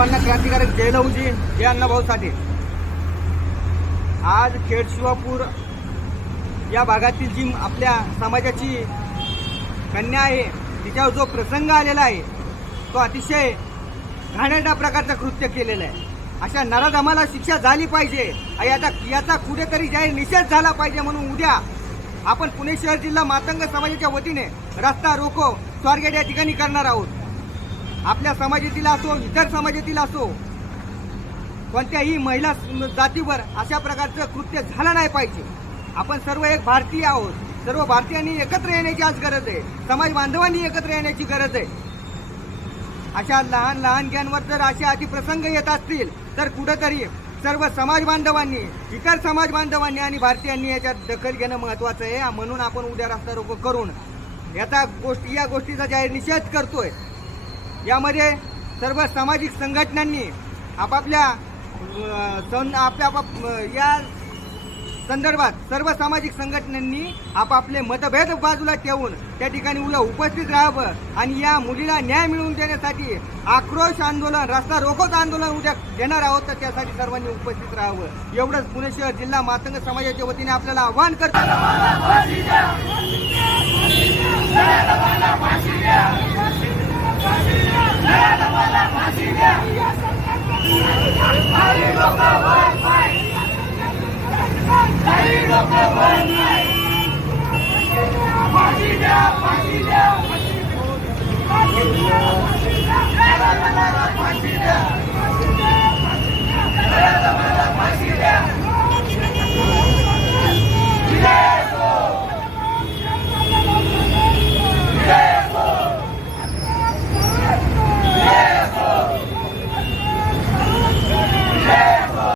सर्वांना क्रांतिकारक जयलवजी जय अण्णाभाऊ साठे आज खेड शिवापूर या भागातील जी आपल्या समाजाची कन्या आहे तिच्यावर जो प्रसंग आलेला आहे तो अतिशय घाणेरड्या प्रकारचं कृत्य केलेलं आहे. अशा नराधमाला शिक्षा झाली पाहिजे आणि याचा याचा कुठेतरी जाहीर निषेध झाला पाहिजे म्हणून उद्या आपण पुणे शहर जिल्हा मातंग समाजाच्या वतीने रस्ता रोको स्वारगेट या ठिकाणी करणार आहोत. आपल्या समाजातील असो इतर समाजातील असो कोणत्याही महिला जातीवर अशा प्रकारचं कृत्य झालं नाही पाहिजे. आपण सर्व एक भारतीय आहोत. सर्व भारतीयांनी एकत्र येण्याची आज गरज आहे. समाज बांधवांनी एकत्र येण्याची गरज आहे. अशा लहान लहान ग्यांवर जर असे अतिप्रसंग येत असतील तर कुठंतरी सर्व समाज बांधवांनी इतर समाज बांधवांनी आणि भारतीयांनी याच्यात दखल घेणं महत्वाचं आहे. म्हणून आपण उद्या रस्ता रोको करून याचा गोष्टी या गोष्टीचा जाहीर निषेध करतोय. यामध्ये सर्व सामाजिक संघटनांनी आपापल्या सं- आपल्या आपाप- या संदर्भात सर्व सामाजिक संघटनांनी आपापले मतभेद बाजूला ठेवून त्या ठिकाणी उद्या उपस्थित राहावं आणि या मुलीला न्याय मिळवून देण्यासाठी आक्रोश आंदोलन रस्ता रोकोच आंदोलन उद्या घेणार आहोत तर त्यासाठी सर्वांनी उपस्थित राहावं. एवढंच पुणे शहर जिल्हा मातंग समाजाच्या वतीने आपल्याला आवाहन करतो. फाशी द्या